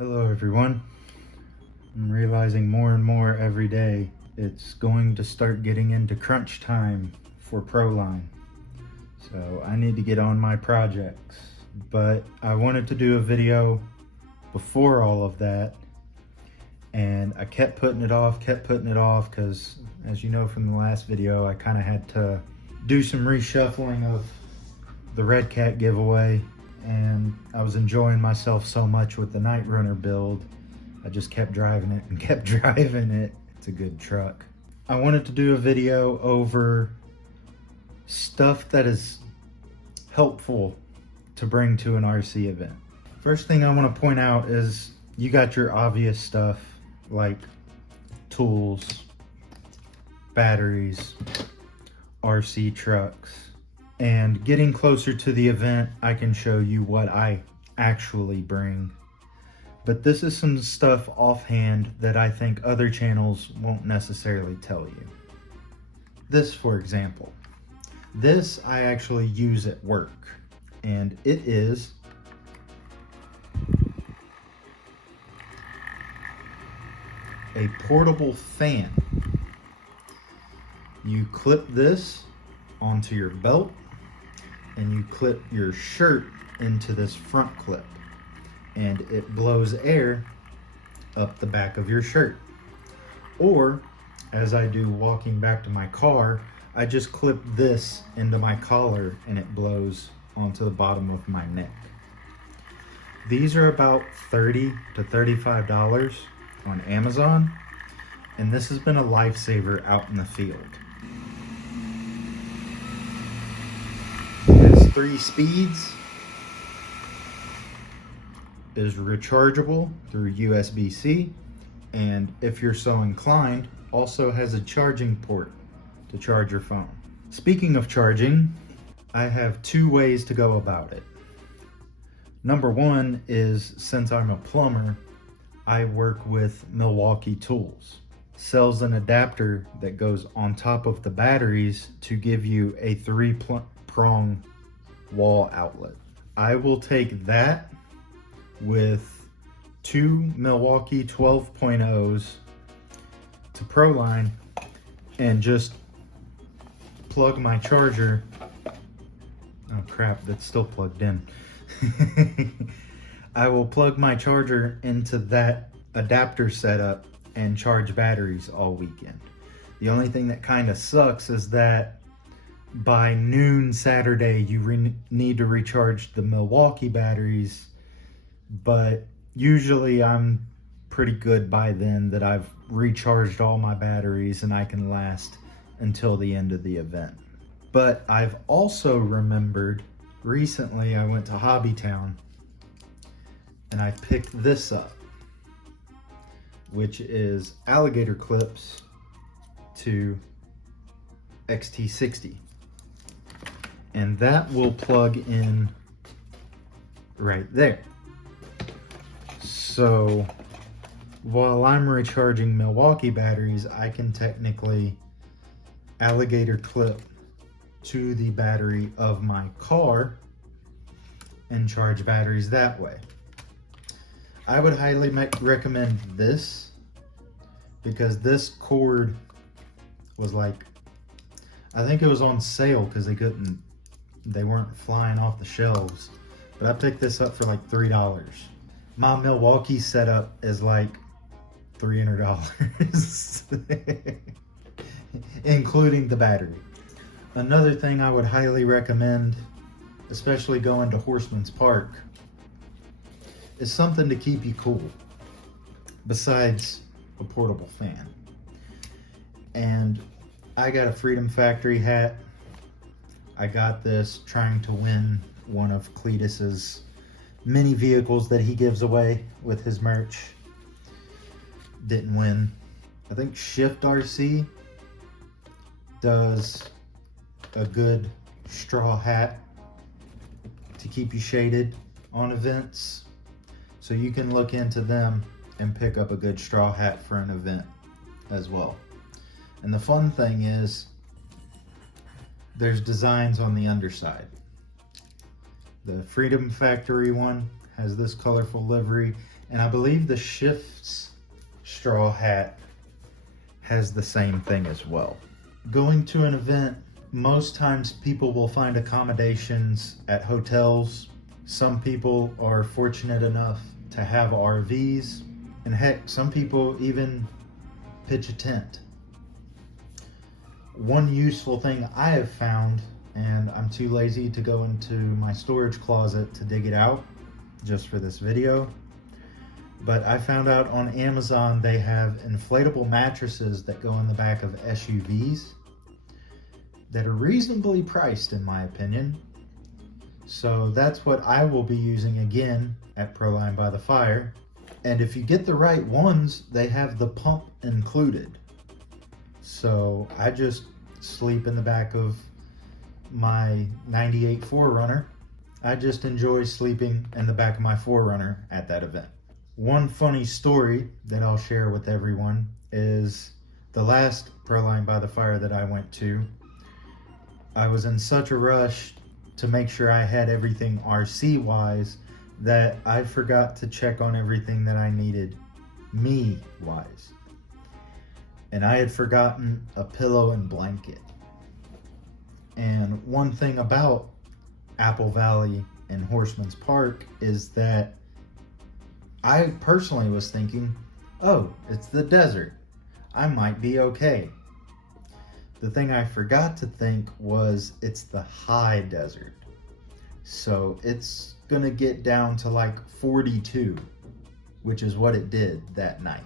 Hello everyone. I'm realizing more and more every day it's going to start getting into crunch time for Proline. So I need to get on my projects. But I wanted to do a video before all of that, and I kept putting it off because, as you know from the last video, I kind of had to do some reshuffling of the Red Cat giveaway, and I was enjoying myself so much with the Night Runner build. I just kept driving it and kept driving it. It's a good truck. I wanted to do a video over stuff that is helpful to bring to an RC event. First thing I want to point out is you got your obvious stuff like tools, batteries, RC trucks. And getting closer to the event, I can show you what I actually bring. But this is some stuff offhand that I think other channels won't necessarily tell you. This, for example. This I actually use at work, and it is a portable fan. You clip this onto your belt, and you clip your shirt into this front clip, and it blows air up the back of your shirt. Or, as I do walking back to my car, I just clip this into my collar and it blows onto the bottom of my neck. These are about $30 to $35 on Amazon, and this has been a lifesaver out in the field. It has 3 speeds, is rechargeable through USB-C, and if you're so inclined, also has a charging port to charge your phone. Speaking of charging, I have 2 ways to go about it. Number 1 is, since I'm a plumber, I work with Milwaukee Tools. Sells an adapter that goes on top of the batteries to give you a 3-prong wall outlet. I will take that with 2 Milwaukee 12.0s to Proline and just plug my charger. Oh crap, that's still plugged in. I will plug my charger into that adapter setup and charge batteries all weekend. The only thing that kind of sucks is that by noon Saturday you need to recharge the Milwaukee batteries, but usually I'm pretty good by then that I've recharged all my batteries and I can last until the end of the event. But I've also remembered recently I went to Hobbytown and I picked this up, which is alligator clips to XT60. And that will plug in right there. So while I'm recharging Milwaukee batteries, I can technically alligator clip to the battery of my car and charge batteries that way. I would highly recommend this because this cord was like, I think it was on sale because they weren't flying off the shelves. But I picked this up for like $3. My Milwaukee setup is like $300, including the battery. Another thing I would highly recommend, especially going to Horseman's Park, is something to keep you cool besides a portable fan. And I got a Freedom Factory hat. I got this trying to win one of Cletus's mini vehicles that he gives away with his merch. Didn't win. I think Shift RC does a good straw hat to keep you shaded on events. So you can look into them and pick up a good straw hat for an event as well. And the fun thing is there's designs on the underside. The Freedom Factory one has this colorful livery, And I believe the Shifts straw hat has the same thing as well. Going to an event, most times people will find accommodations at hotels. Some people are fortunate enough to have RVs, and heck, some people even pitch a tent. One useful thing I have found, and I'm too lazy to go into my storage closet to dig it out just for this video, but I found out on Amazon they have inflatable mattresses that go in the back of SUVs that are reasonably priced in my opinion. So that's what I will be using again at Proline by the Fire. And if you get the right ones, they have the pump included. So I just sleep in the back of my 98 4Runner. I just enjoy sleeping in the back of my 4Runner at that event. One funny story that I'll share with everyone is the last Proline by the Fire that I went to, I was in such a rush to make sure I had everything RC wise that I forgot to check on everything that I needed me wise. And I had forgotten a pillow and blanket. And one thing about Apple Valley and Horseman's Park is that I personally was thinking, oh, it's the desert, I might be okay. The thing I forgot to think was it's the high desert. So it's gonna get down to like 42, which is what it did that night.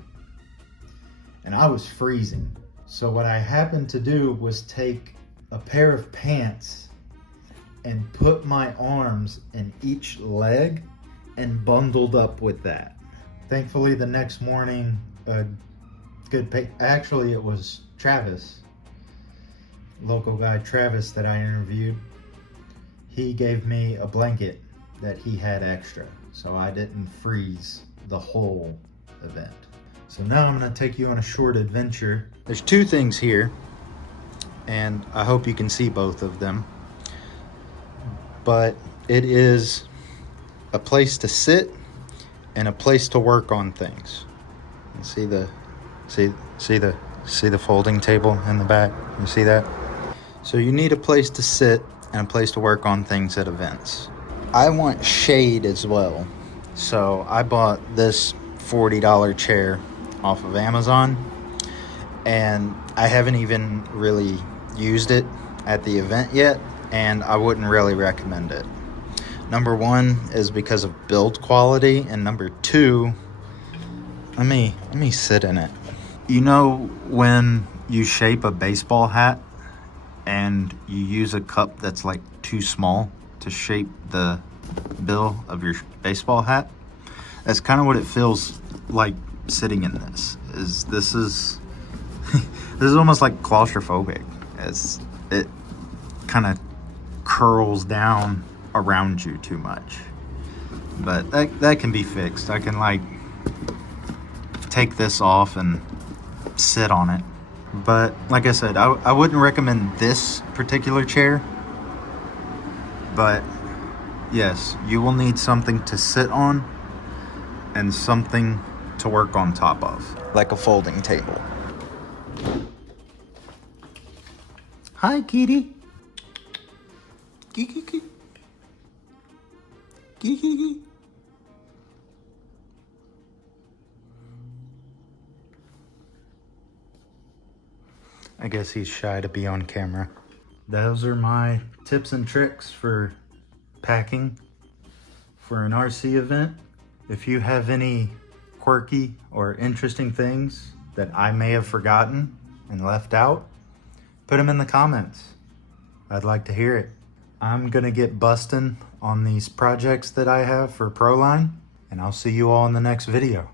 And I was freezing. So what I happened to do was take a pair of pants and put my arms in each leg and bundled up with that. Thankfully the next morning, actually it was Travis, local guy Travis that I interviewed. He gave me a blanket that he had extra, so I didn't freeze the whole event. So now I'm gonna take you on a short adventure. There's two things here, and I hope you can see both of them. But it is a place to sit and a place to work on things. You see the folding table in the back? You see that? So you need a place to sit and a place to work on things at events. I want shade as well. So I bought this $40 chair off of Amazon, and I haven't even really used it at the event yet, and I wouldn't really recommend it. Number one is because of build quality, and number two, let me sit in it. You know when you shape a baseball hat and you use a cup that's like too small to shape the bill of your baseball hat? That's kind of what it feels like sitting in this. This is almost like claustrophobic, as it kind of curls down around you too much. But that can be fixed. I can like take this off and sit on it. But like I said, I wouldn't recommend this particular chair. But yes, you will need something to sit on and something to work on top of, like a folding table. Hi, kitty. Kiki. Kiki. I guess he's shy to be on camera. Those are my tips and tricks for packing for an RC event. If you have any quirky or interesting things that I may have forgotten and left out, put them in the comments. I'd like to hear it. I'm gonna get busting on these projects that I have for Proline, and I'll see you all in the next video.